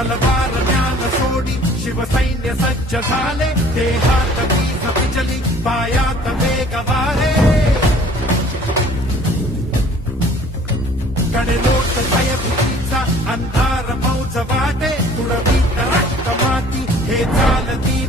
तलवार ज्ञान सोडी शिवसैन्य सज्ज झाले देहात वीज विजली पायात वेग वारे कडेलोट भयभीतीचा अंधार मौज वाटे तुडवीत रक्त माती हे चालती